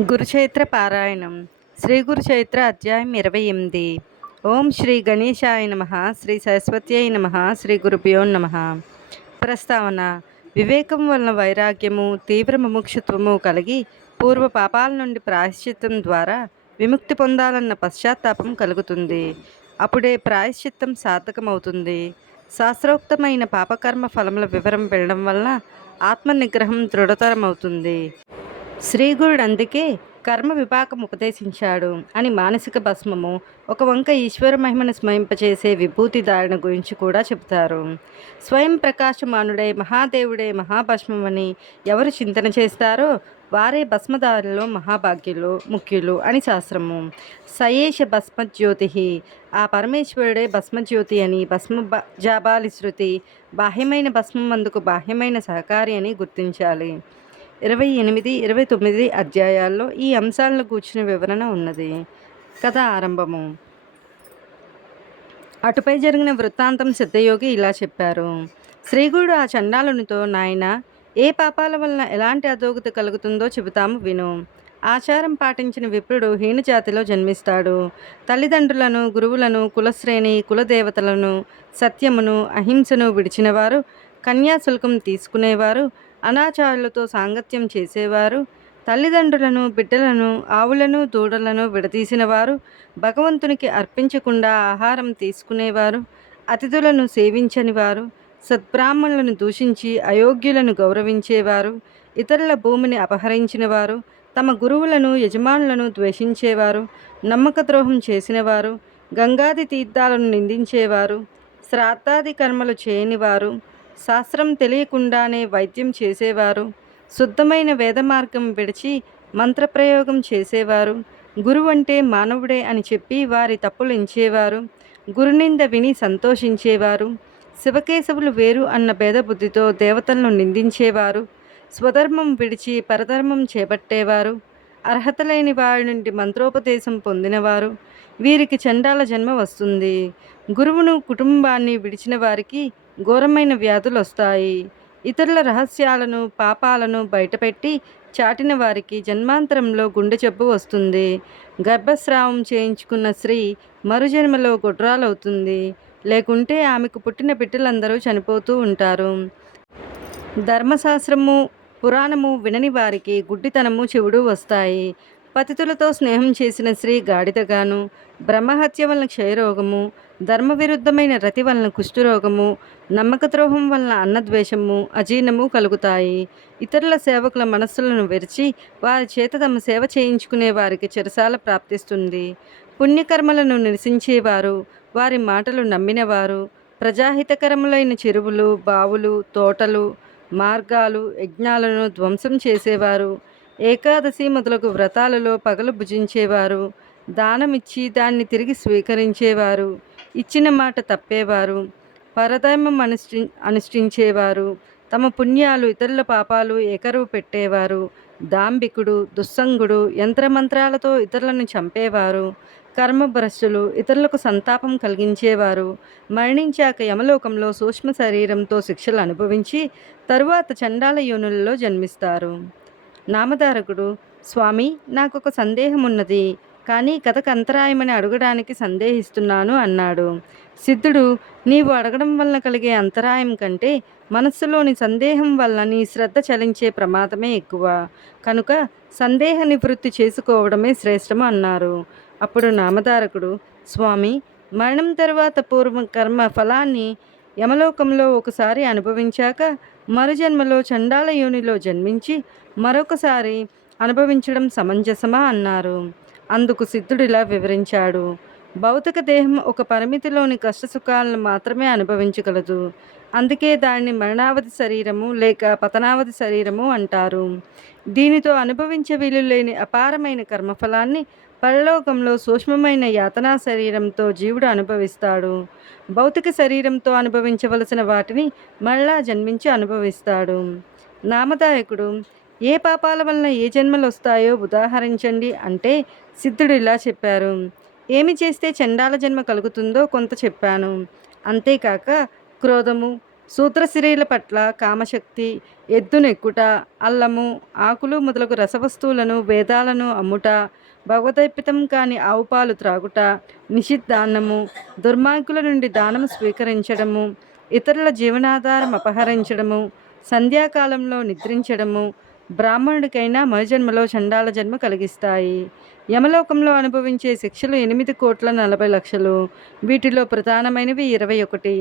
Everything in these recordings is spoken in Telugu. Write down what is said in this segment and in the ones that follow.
గురుచైత్ర పారాయణం. శ్రీ గురుచైత్ర అధ్యాయం ఇరవై ఎనిమిది. ఓం శ్రీ గణేశాయ నమ. శ్రీ సరస్వత్యై నమ. శ్రీ గురుభ్యో నమ. ప్రస్తావన. వివేకం వలన వైరాగ్యము తీవ్ర ముముక్షత్వము కలిగి పూర్వ పాపాల నుండి ప్రాయశ్చిత్తం ద్వారా విముక్తి పొందాలన్న పశ్చాత్తాపం కలుగుతుంది. అప్పుడే ప్రాయశ్చిత్తం సార్థకమవుతుంది. శాస్త్రోక్తమైన పాపకర్మ ఫలముల వివరం వెళ్ళడం వలన ఆత్మ నిగ్రహం దృఢతరమవుతుంది. శ్రీగురుడు అందుకే కర్మ విపాకం ఉపదేశించాడు అని మానసిక భస్మము ఒక వంక ఈశ్వర మహిమను స్మరింపచేసే విభూతి ధారణ గురించి కూడా చెబుతారు. స్వయం ప్రకాశమానుడే మహాదేవుడే మహాభస్మమని ఎవరు చింతన చేస్తారో వారే భస్మదారులు మహాభాగ్యులు ముఖ్యులు అని శాస్త్రము. సయేష భస్మజ్యోతి ఆ పరమేశ్వరుడే భస్మజ్యోతి అని భస్మ జాబాలి శృతి బాహ్యమైన భస్మం అందుకు బాహ్యమైన సహకారి అని గుర్తించాలి. ఇరవై ఎనిమిది ఇరవై తొమ్మిది అధ్యాయాల్లో ఈ అంశాలను కూర్చిన వివరణ ఉన్నది. కథ ఆరంభము. అటుపై జరిగిన వృత్తాంతం సిద్ధయోగి ఇలా చెప్పారు. శ్రీగుడు ఆ చండాలునితో నాయన ఏ పాపాల వలన ఎలాంటి అధోగతి కలుగుతుందో చెబుతాము విను. ఆచారం పాటించిన విప్రుడు హీనజాతిలో జన్మిస్తాడు. తల్లిదండ్రులను గురువులను కులశ్రేణి కులదేవతలను సత్యమును అహింసను విడిచినవారు కన్యాశుల్కం తీసుకునేవారు అనాచారులతో సాంగత్యం చేసేవారు. తల్లిదండ్రులను బిడ్డలను ఆవులను దూడలను విడదీసినవారు. భగవంతునికి అర్పించకుండా ఆహారం తీసుకునేవారు. అతిథులను సేవించని వారు సద్బ్రాహ్మణులను దూషించి అయోగ్యులను గౌరవించేవారు. ఇతరుల భూమిని అపహరించినవారు. తమ గురువులను యజమానులను ద్వేషించేవారు. నమ్మక ద్రోహం చేసినవారు. గంగాది తీర్థాలను నిందించేవారు. శ్రాద్ధాది కర్మలు చేయనివారు. శాస్త్రం తెలియకుండానే వైద్యం చేసేవారు. శుద్ధమైన వేద మార్గం విడిచి మంత్రప్రయోగం చేసేవారు. గురువు అంటే మానవుడే అని చెప్పి వారి తప్పులు ఎంచేవారు. గురునింద విని సంతోషించేవారు. శివకేశవులు వేరు అన్న భేదబుద్ధితో దేవతలను నిందించేవారు. స్వధర్మం విడిచి పరధర్మం చేపట్టేవారు. అర్హత లేని వారి నుండి మంత్రోపదేశం పొందినవారు. వీరికి చండాల జన్మ వస్తుంది. గురువును కుటుంబాన్ని విడిచిన వారికి ఘోరమైన వ్యాధులు వస్తాయి. ఇతరుల రహస్యాలను పాపాలను బయటపెట్టి చాటిన వారికి జన్మాంతరంలో గుండె జబ్బు వస్తుంది. గర్భస్రావం చేయించుకున్న స్త్రీ మరుజన్మలో గుడ్రాలవుతుంది. లేకుంటే ఆమెకు పుట్టిన బిడ్డలందరూ చనిపోతూ ఉంటారు. ధర్మశాస్త్రము పురాణము వినని వారికి గుడ్డితనము చెవుడు వస్తాయి. పతితులతో స్నేహం చేసిన స్త్రీ గాడిదగాను బ్రహ్మహత్య వలన క్షయరోగము ధర్మ విరుద్ధమైన రతి వలన కుష్ఠరోగము నమ్మకద్రోహం వలన అన్నద్వేషము అజీర్ణము కలుగుతాయి. ఇతరుల సేవకుల మనస్సులను విరిచి వారి చేత తమ సేవ చేయించుకునే వారికి చెరసాల ప్రాప్తిస్తుంది. పుణ్యకర్మలను నిరసించేవారు వారి మాటలు నమ్మినవారు ప్రజాహితకరములైన చెరువులు బావులు తోటలు మార్గాలు యజ్ఞాలను ధ్వంసం చేసేవారు ఏకాదశి మొదలగు వ్రతాలలో పగలు భుజించేవారు దానమిచ్చి దాన్ని తిరిగి స్వీకరించేవారు ఇచ్చిన మాట తప్పేవారు పరధర్మం అనుష్ఠి అనుష్ఠించేవారు తమ పుణ్యాలు ఇతరుల పాపాలు ఏకరువు పెట్టేవారు దాంబికుడు దుస్సంగుడు యంత్రమంత్రాలతో ఇతరులను చంపేవారు కర్మభ్రష్టులు ఇతరులకు సంతాపం కలిగించేవారు మరణించాక యమలోకంలో సూక్ష్మ శరీరంతో శిక్షలు అనుభవించి తరువాత చండాల యోనులలో జన్మిస్తారు. నామధారకుడు. స్వామి నాకు ఒక సందేహం ఉన్నది కానీ కథకు అంతరాయమని అడగడానికి సందేహిస్తున్నాను అన్నాడు. సిద్ధుడు నీవు అడగడం వలన కలిగే అంతరాయం కంటే మనస్సులోని సందేహం వల్ల నీ శ్రద్ధ చలించే ప్రమాదమే ఎక్కువ. కనుక సందేహ నివృత్తి చేసుకోవడమే శ్రేష్టము అన్నారు. అప్పుడు నామధారకుడు స్వామి మరణం తర్వాత పూర్వ కర్మ ఫలాన్ని యమలోకంలో ఒకసారి అనుభవించాక మరుజన్మలో చండాల యోనిలో జన్మించి మరొకసారి అనుభవించడం సమంజసమా అన్నారు. అందుకు సిద్ధుడిలా వివరించాడు. భౌతిక దేహం ఒక పరిమితిలోని కష్టసుఖాలను మాత్రమే అనుభవించగలదు. అందుకే దానిని మరణావధి శరీరము లేక పతనావధి శరీరము అంటారు. దీనితో అనుభవించే వీలు లేని అపారమైన కర్మఫలాన్ని పరలోకంలో సూక్ష్మమైన యాతనా శరీరంతో జీవుడు అనుభవిస్తాడు. భౌతిక శరీరంతో అనుభవించవలసిన వాటిని మళ్ళా జన్మించి అనుభవిస్తాడు. నామదాయకుడు ఏ పాపాల వలన ఏ జన్మలు వస్తాయో ఉదాహరించండి అంటే సిద్ధుడు ఇలా చెప్పారు. ఏమి చేస్తే చండాల జన్మ కలుగుతుందో కొంత చెప్పాను. అంతేకాక క్రోధము సూత్రశిరీల పట్ల కామశక్తి ఎద్దునెక్కుట అల్లము ఆకులు మొదలగు రసవస్తువులను వేదాలను అమ్ముట భగవదర్పితం కాని ఆవుపాలు త్రాగుట నిషిద్ధాన్నము దుర్మార్గుల నుండి దానము స్వీకరించడము ఇతరుల జీవనాధారం అపహరించడము సంధ్యాకాలంలో నిద్రించడము బ్రాహ్మణుడికైనా మరుజన్మలో చండాల జన్మ కలిగిస్తాయి. యమలోకంలో అనుభవించే శిక్షలు ఎనిమిది కోట్ల నలభై లక్షలు. వీటిలో ప్రధానమైనవి ఇరవై ఒకటి.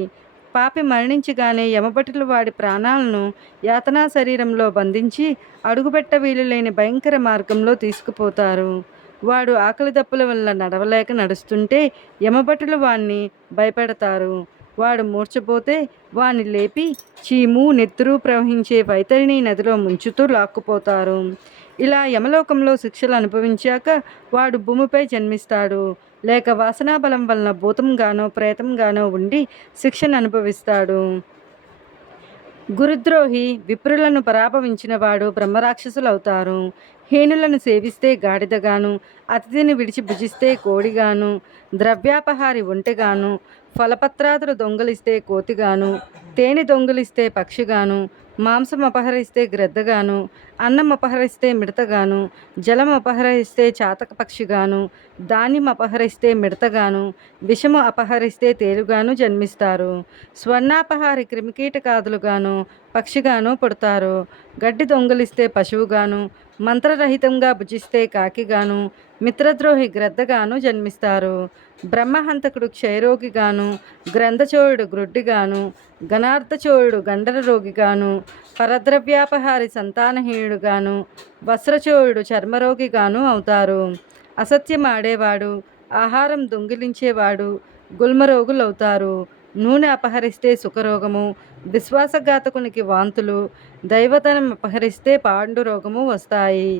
పాపి మరణించగానే యమభటులు వాడి ప్రాణాలను యాతనా శరీరంలో బంధించి అడుగుపెట్ట వీలు లేని భయంకర మార్గంలో తీసుకుపోతారు. వాడు ఆకలి దప్పుల వల్ల నడవలేక నడుస్తుంటే యమభటులు వాణ్ణి భయపెడతారు. వాడు మూర్చపోతే వాని లేపి చీము నెత్తురు ప్రవహించే వైతరిణి నదిలో ముంచుతూ లాక్కుపోతారు. ఇలా యమలోకంలో శిక్షలు అనుభవించాక వాడు భూమిపై జన్మిస్తాడు. లేక వాసనాబలం వలన భూతంగానో ప్రేతంగానో ఉండి శిక్షను అనుభవిస్తాడు. గురుద్రోహి విప్రులను పరాభవించిన వాడు బ్రహ్మరాక్షసులవుతారు. హీనులను సేవిస్తే గాడిదగాను అతిథిని విడిచి భుజిస్తే కోడిగాను ద్రవ్యాపహారి ఒంటెగాను ఫలపత్రాదులు దొంగలిస్తే కోతిగాను తేనె దొంగిలిస్తే పక్షిగాను మాంసం అపహరిస్తే గ్రద్దగాను అన్నం అపహరిస్తే మిడతగాను జలం అపహరిస్తే చాతక పక్షిగాను ధాన్యం అపహరిస్తే మిడతగాను విషము అపహరిస్తే తేలుగాను జన్మిస్తారు. స్వర్ణాపహారి క్రిమికీటకాదులుగాను పక్షిగాను పుడతారు. గడ్డి దొంగలిస్తే పశువుగాను మంత్రరహితంగా భుజిస్తే కాకిగాను మిత్రద్రోహి గ్రద్దగాను జన్మిస్తారు. బ్రహ్మహంతకుడు క్షయరోగిగాను గ్రంథచోళుడు గ్రుడ్డిగాను గణార్థచోళుడు గండర రోగిగాను పరద్రవ్యాపహారి సంతానహీనుడుగాను వస్త్రచోళుడు చర్మరోగిగాను అవుతారు. అసత్యం ఆడేవాడు ఆహారం దొంగిలించేవాడు గుల్మరోగులవుతారు. నూనె అపహరిస్తే సుఖరోగము విశ్వాసఘాతకునికి వాంతులు దైవతనం అపహరిస్తే పాండురోగము వస్తాయి.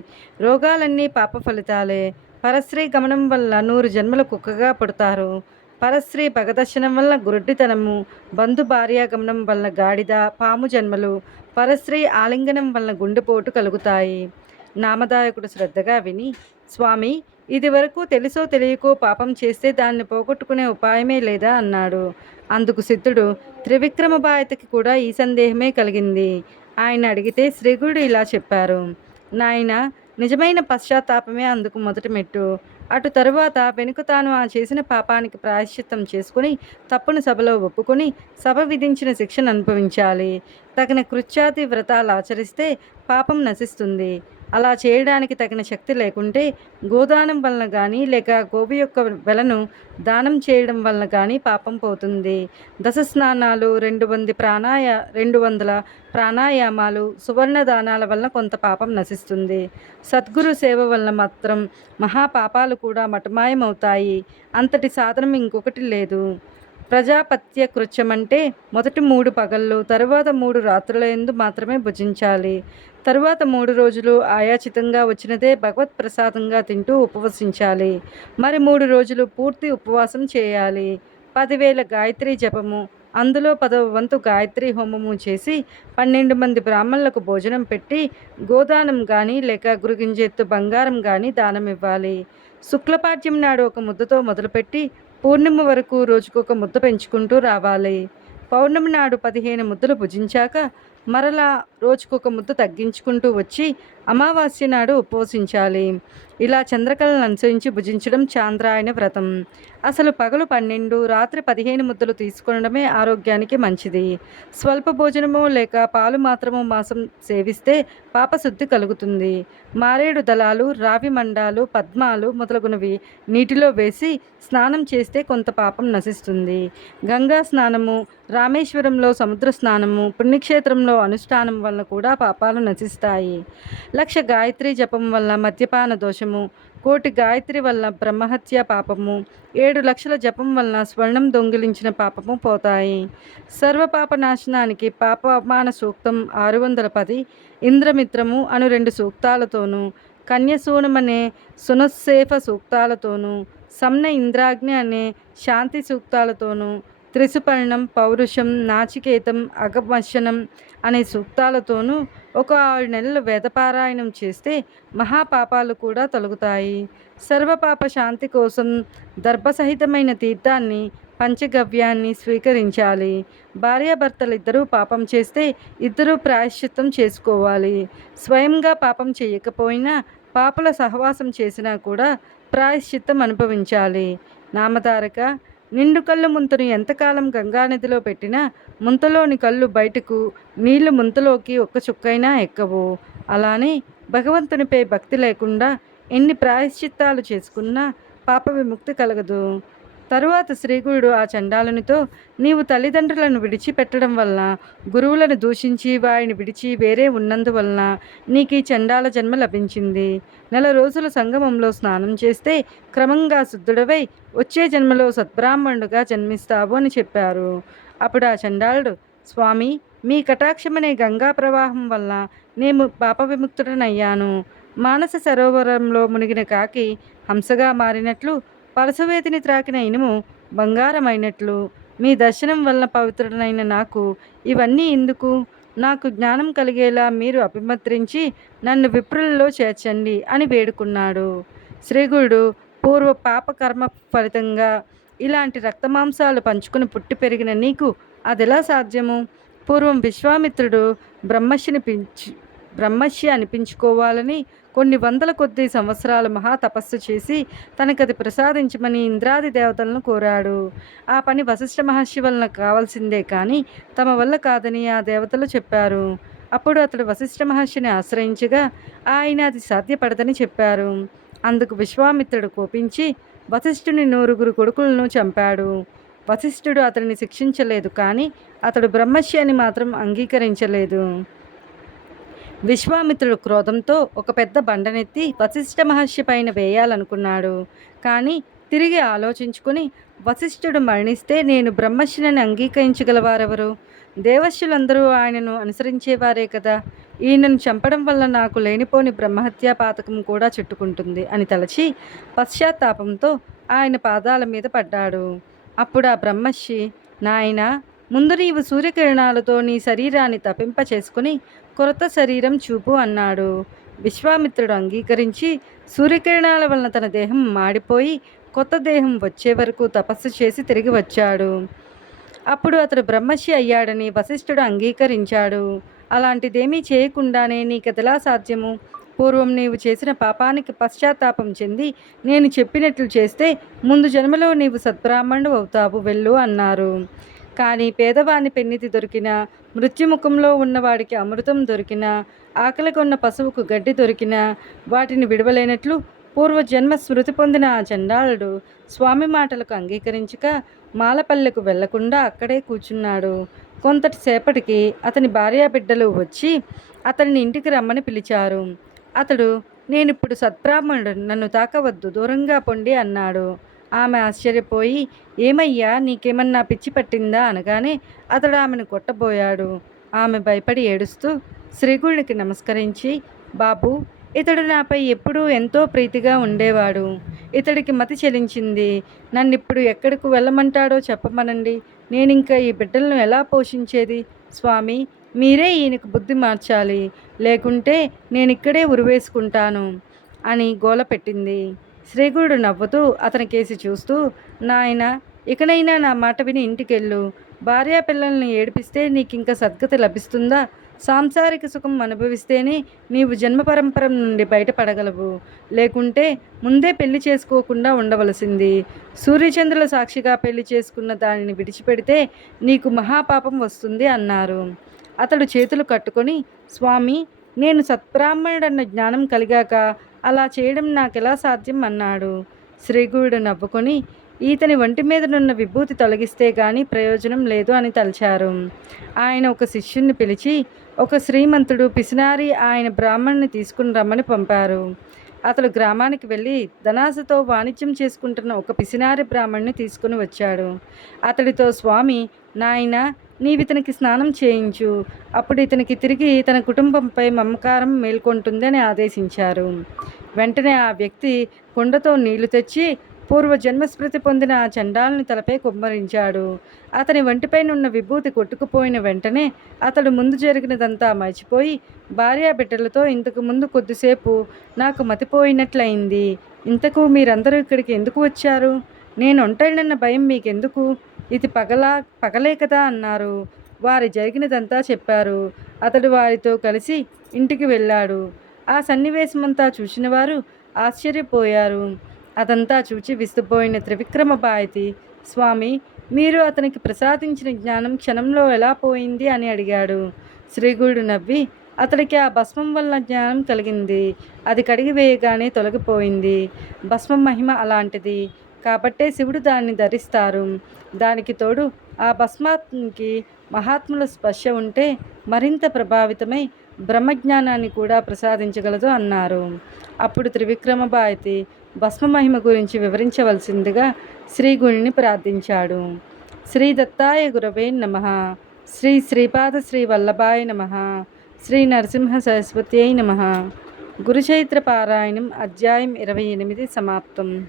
రోగాలన్నీ పాప ఫలితాలే. పరశ్రీ గమనం వల్ల నూరు జన్మల కుక్కగా పుడతారు. పరశ్రీ భగదర్శనం వల్ల గురుడ్డితనము బంధు భార్యాగమనం వల్ల గాడిద పాము జన్మలు పరశ్రీ ఆలింగనం వలన గుండెపోటు కలుగుతాయి. నామదాయకుడు శ్రద్ధగా విని స్వామి ఇది వరకు తెలుసో తెలియకో పాపం చేస్తే దాన్ని పోగొట్టుకునే ఉపాయమే లేదా అన్నాడు. అందుకు సిద్ధుడు త్రివిక్రమ బాయతకి కూడా ఈ సందేహమే కలిగింది. ఆయన అడిగితే శ్రీగుడు ఇలా చెప్పారు. నాయన నిజమైన పశ్చాత్తాపమే అందుకు మొదటి మెట్టు. అటు తరువాత వెనుక తాను ఆ చేసిన పాపానికి ప్రాయశ్చిత్తం చేసుకుని తప్పును సభలో ఒప్పుకొని సభ విధించిన శిక్షను అనుభవించాలి. తగిన కృత్యాతి వ్రతాలు ఆచరిస్తే పాపం నశిస్తుంది. అలా చేయడానికి తగిన శక్తి లేకుంటే గోదానం వలన కానీ లేక గోపి యొక్క వెలను దానం చేయడం వలన కానీ పాపం పోతుంది. దశ స్నానాలు రెండు వంది ప్రాణాయ రెండు వందల ప్రాణాయామాలు సువర్ణ దానాల వలన కొంత పాపం నశిస్తుంది. సద్గురు సేవ వలన మాత్రం మహాపాపాలు కూడా మటమాయమవుతాయి. అంతటి సాధనం ఇంకొకటి లేదు. ప్రజాపత్య కృత్యం అంటే మొదటి మూడు పగళ్ళు తరువాత మూడు రాత్రుల ఎందు మాత్రమే భుజించాలి. తరువాత మూడు రోజులు ఆయాచితంగా వచ్చినదే భగవత్ ప్రసాదంగా తింటూ ఉపవసించాలి. మరి మూడు రోజులు పూర్తి ఉపవాసం చేయాలి. పదివేల గాయత్రి జపము అందులో పదవ వంతు గాయత్రి హోమము చేసి పన్నెండు మంది బ్రాహ్మణులకు భోజనం పెట్టి గోదానం కానీ లేక గురుగింజెత్తు బంగారం కానీ దానం ఇవ్వాలి శుక్లపాఠ్యం నాడు ఒక ముద్దతో మొదలుపెట్టి పూర్ణిమ వరకు రోజుకొక ముద్ద పెంచుకుంటూ రావాలి. పౌర్ణమి నాడు పదిహేను ముద్దలు భుజించాక మరలా రోజుకొక ముద్ద తగ్గించుకుంటూ వచ్చి అమావాస్య నాడు ఉపోషించాలి ఇలా చంద్రకళను అనుసరించి భుజించడం చాంద్రాయణ వ్రతం. అసలు పగలు పన్నెండు రాత్రి పదిహేను ముద్దలు తీసుకునడమే ఆరోగ్యానికి మంచిది. స్వల్ప భోజనము లేక పాలు మాత్రము మాసం సేవిస్తే పాపశుద్ధి కలుగుతుంది. మారేడు దళాలు రావి మండాలు పద్మాలు మొదలగునవి నీటిలో వేసి స్నానం చేస్తే కొంత పాపం నశిస్తుంది. గంగా స్నానము రామేశ్వరంలో సముద్ర స్నానము పుణ్యక్షేత్రంలో అనుష్ఠానం వల్ల కూడా పాపాలు నశిస్తాయి. లక్ష గాయత్రి జపం వల్ల మద్యపాన దోషము కోటి గాయత్రి వల్ల బ్రహ్మహత్య పాపము ఏడు లక్షల జపం వలన స్వర్ణం దొంగిలించిన పాపము పోతాయి. సర్వపాప నాశనానికి పాప సూక్తం ఆరు వందల పది ఇంద్రమిత్రము అను రెండు సూక్తాలతోనూ కన్యసూనమనే సునస్సేఫ సూక్తాలతోనూ సమ్న ఇంద్రాగ్ని అనే శాంతి సూక్తాలతోనూ త్రిసుపర్ణం పౌరుషం నాచికేతం అగమశనం అనే సూక్తాలతోనూ ఒక ఆరు నెలలు వేదపారాయణం చేస్తే మహాపాపాలు కూడా తొలగుతాయి. సర్వపాప శాంతి కోసం దర్భసహితమైన తీర్థాన్ని పంచగవ్యాన్ని స్వీకరించాలి. భార్యాభర్తలు ఇద్దరూ పాపం చేస్తే ఇద్దరూ ప్రాయశ్చిత్తం చేసుకోవాలి. స్వయంగా పాపం చేయకపోయినా పాపల సహవాసం చేసినా కూడా ప్రాయశ్చిత్తం అనుభవించాలి. నామధారక నిండు కళ్ళు ముంతను ఎంతకాలం గంగానదిలో పెట్టినా ముంతలోని కళ్ళు బయటకు నీళ్ళు ముంతలోకి ఒక్క చుక్కైనా ఎక్కవు. అలానే భగవంతునిపై భక్తి లేకుండా ఎన్ని ప్రాయశ్చిత్తాలు చేసుకున్నా పాప విముక్తి కలగదు. తరువాత శ్రీగురుడు ఆ చండాలునితో నీవు తల్లిదండ్రులను విడిచిపెట్టడం వలన గురువులను దూషించి వారిని విడిచి వేరే ఉన్నందువలన నీకు ఈ చండాల జన్మ లభించింది. నెల రోజుల సంగమంలో స్నానం చేస్తే క్రమంగా శుద్ధుడవై వచ్చే జన్మలో సద్బ్రాహ్మణుడుగా జన్మిస్తావు అని చెప్పారు. అప్పుడు ఆ చండాలుడు స్వామి మీ కటాక్షమనే గంగా ప్రవాహం వల్ల నేను పాప విముక్తుడనయ్యాను మానస సరోవరంలో మునిగిన కాకి హంసగా మారినట్లు పరసవేతిని త్రాకిన ఇనుము బంగారమైనట్లు మీ దర్శనం వలన పవిత్రుడనైన నాకు ఇవన్నీ ఎందుకు? నాకు జ్ఞానం కలిగేలా మీరు అభిమత్రించి నన్ను విప్రులలో చేర్చండి అని వేడుకున్నాడు. శ్రీగురుడు పూర్వ పాపకర్మ ఫలితంగా ఇలాంటి రక్తమాంసాలు పంచుకుని పుట్టి పెరిగిన నీకు అదెలా సాధ్యము? పూర్వం విశ్వామిత్రుడు బ్రహ్మర్షిని పించి బ్రహ్మర్షి అనిపించుకోవాలని కొన్ని వందల కొద్ది సంవత్సరాలు మహా తపస్సు చేసి తనకది ప్రసాదించమని ఇంద్రాది దేవతలను కోరాడు. ఆ పని వశిష్ఠ మహర్షి వలన కావాల్సిందే కానీ తమ వల్ల కాదని ఆ దేవతలు చెప్పారు. అప్పుడు అతడు వశిష్ఠ మహర్షిని ఆశ్రయించగా ఆయన అది సాధ్యపడదని చెప్పారు. అందుకు విశ్వామిత్రుడు కోపించి వశిష్ఠుని నూరుగురు కొడుకులను చంపాడు. వశిష్ఠుడు అతడిని శిక్షించలేదు కానీ అతడు బ్రహ్మర్షి అని మాత్రం అంగీకరించలేదు. విశ్వామిత్రుడు క్రోధంతో ఒక పెద్ద బండనెత్తి వశిష్ఠ మహర్షి పైన వేయాలనుకున్నాడు. కానీ తిరిగి ఆలోచించుకుని వశిష్ఠుడు మరణిస్తే నేను బ్రహ్మశ్యుని అంగీకరించగలవారెవరు? దేవశ్యులందరూ ఆయనను అనుసరించేవారే కదా. ఈయనను చంపడం వల్ల నాకు లేనిపోని బ్రహ్మహత్యా పాతకం కూడా చుట్టుకుంటుంది అని తలచి పశ్చాత్తాపంతో ఆయన పాదాల మీద పడ్డాడు. అప్పుడు ఆ బ్రహ్మర్షి నాయన ముందు నీవు సూర్యకిరణాలతో నీ శరీరాన్ని తపింప చేసుకుని కొరత శరీరం చూపు అన్నాడు. విశ్వామిత్రుడు అంగీకరించి సూర్యకిరణాల వలన తన దేహం మాడిపోయి కొత్త దేహం వచ్చే వరకు తపస్సు చేసి తిరిగి వచ్చాడు. అప్పుడు అతడు బ్రహ్మర్షి అయ్యాడని వశిష్ఠుడు అంగీకరించాడు. అలాంటిదేమీ చేయకుండానే నీకెదలా సాధ్యము? పూర్వం నీవు చేసిన పాపానికి పశ్చాత్తాపం చెంది నేను చెప్పినట్లు చేస్తే ముందు జన్మలో నీవు సద్బ్రాహ్మణుడు అవుతావు వెళ్ళు అన్నారు. కానీ పేదవాని పెన్నిది దొరికినా మృత్యుముఖంలో ఉన్నవాడికి అమృతం దొరికినా ఆకలికొన్న పశువుకు గడ్డి దొరికినా వాటిని విడవలేనట్లు పూర్వజన్మ స్మృతి పొందిన ఆ చండాలుడు స్వామి మాటలకు అంగీకరించక మాలపల్లెకు వెళ్ళకుండా అక్కడే కూర్చున్నాడు. కొంతసేపటికి అతని భార్యాబిడ్డలు వచ్చి అతనిని ఇంటికి రమ్మని పిలిచారు. అతడు నేనిప్పుడు సత్బ్రాహ్మణుడు నన్ను తాకవద్దు దూరంగా పొండి అన్నాడు. ఆమె ఆశ్చర్యపోయి ఏమయ్యా నీకేమన్నా పిచ్చి పట్టిందా? అనగానే అతడు ఆమెను కొట్టబోయాడు. ఆమె భయపడి ఏడుస్తూ శ్రీగుడికి నమస్కరించి బాబు ఇతడు నాపై ఎప్పుడూ ఎంతో ప్రీతిగా ఉండేవాడు. ఇతడికి మతి చెలించింది. నన్ను ఇప్పుడు ఎక్కడికి వెళ్ళమంటాడో చెప్పమనండి. నేను ఇంకా ఈ బిడ్డలను ఎలా పోషించేది? స్వామి మీరే ఈయనకు బుద్ధి మార్చాలి. లేకుంటే నేను ఇక్కడే ఉరివేసుకుంటాను. అని గోల పెట్టింది. శ్రీగురుడు నవ్వుతూ అతని కేసి చూస్తూ నాయన ఇకనైనా నా మాట విని ఇంటికెళ్ళు. భార్యా పిల్లల్ని ఏడిపిస్తే నీకింక సద్గతి లభిస్తుందా? సాంసారిక సుఖం అనుభవిస్తేనే నీవు జన్మ పరంపర నుండి బయటపడగలవు. లేకుంటే ముందే పెళ్ళి చేసుకోకుండా ఉండవలసింది. సూర్యచంద్రుల సాక్షిగా పెళ్ళి చేసుకున్న దానిని విడిచిపెడితే నీకు మహాపాపం వస్తుంది అన్నారు. అతడు చేతులు కట్టుకొని స్వామి నేను సత్బ్రాహ్మణుడన్న జ్ఞానం కలిగాక అలా చేయడం నాకెలా సాధ్యం అన్నాడు శ్రీగురుడు నవ్వుకొని ఈతని ఒంటి మీదనున్న విభూతి తొలగిస్తే గాని ప్రయోజనం లేదు అని తలిచారు. ఆయన ఒక శిష్యుణ్ణి పిలిచి ఒక శ్రీమంతుడు పిసినారి ఆయన బ్రాహ్మణ్ణి తీసుకుని రమ్మని పంపారు. అతడు గ్రామానికి వెళ్ళి ధనాసతో వాణిజ్యం చేసుకుంటున్న ఒక పిసినారి బ్రాహ్మణ్ణి తీసుకుని వచ్చాడు. అతడితో స్వామి నాయన నీవితనికి స్నానం చేయించు. అప్పుడు ఇతనికి తిరిగి తన కుటుంబంపై మమకారం మేల్కొంటుందని ఆదేశించారు. వెంటనే ఆ వ్యక్తి కుండతో నీళ్ళు తెచ్చి పూర్వ జన్మస్మృతి పొందిన ఆ చండాలను తలపై కుమ్మరించాడు. అతని వంటిపైన ఉన్న విభూతి కొట్టుకుపోయిన వెంటనే అతడు ముందు జరిగినదంతా మర్చిపోయి భార్యా బిడ్డలతో ఇంతకు ముందు కొద్దిసేపు నాకు మతిపోయినట్లయింది. ఇంతకు మీరందరూ ఇక్కడికి ఎందుకు వచ్చారు? నేను ఒంటరినన్న భయం మీకెందుకు? ఇది పగలా పగలే కదా అన్నారు. వారి జరిగినదంతా చెప్పారు. అతడు వారితో కలిసి ఇంటికి వెళ్ళాడు. ఆ సన్నివేశమంతా చూసిన వారు ఆశ్చర్యపోయారు. అదంతా చూచి విస్తుపోయిన త్రివిక్రమ బాయితి స్వామి మీరు అతనికి ప్రసాదించిన జ్ఞానం క్షణంలో ఎలా పోయింది? అని అడిగాడు. శ్రీగుడు నవ్వి అతడికి ఆ భస్మం వల్ల జ్ఞానం కలిగింది. అది కడిగి వేయగానే తొలగిపోయింది. భస్మం మహిమ అలాంటిది. కాబట్టే శివుడు దాన్ని ధరిస్తారు. దానికి తోడు ఆ భస్మాత్మకి మహాత్ముల స్పర్శ ఉంటే మరింత ప్రభావితమై బ్రహ్మజ్ఞానాన్ని కూడా ప్రసాదించగలదు అన్నారు. అప్పుడు త్రివిక్రమ భారతి భస్మ మహిమ గురించి వివరించవలసిందిగా శ్రీ గుణిని ప్రార్థించాడు. శ్రీ దత్తాయ గురవే నమ. శ్రీ శ్రీపాద శ్రీ వల్లభాయ నమ. శ్రీ నరసింహ సరస్వతి నమ. గురుచైత్ర పారాయణం అధ్యాయం ఇరవై ఎనిమిది సమాప్తం.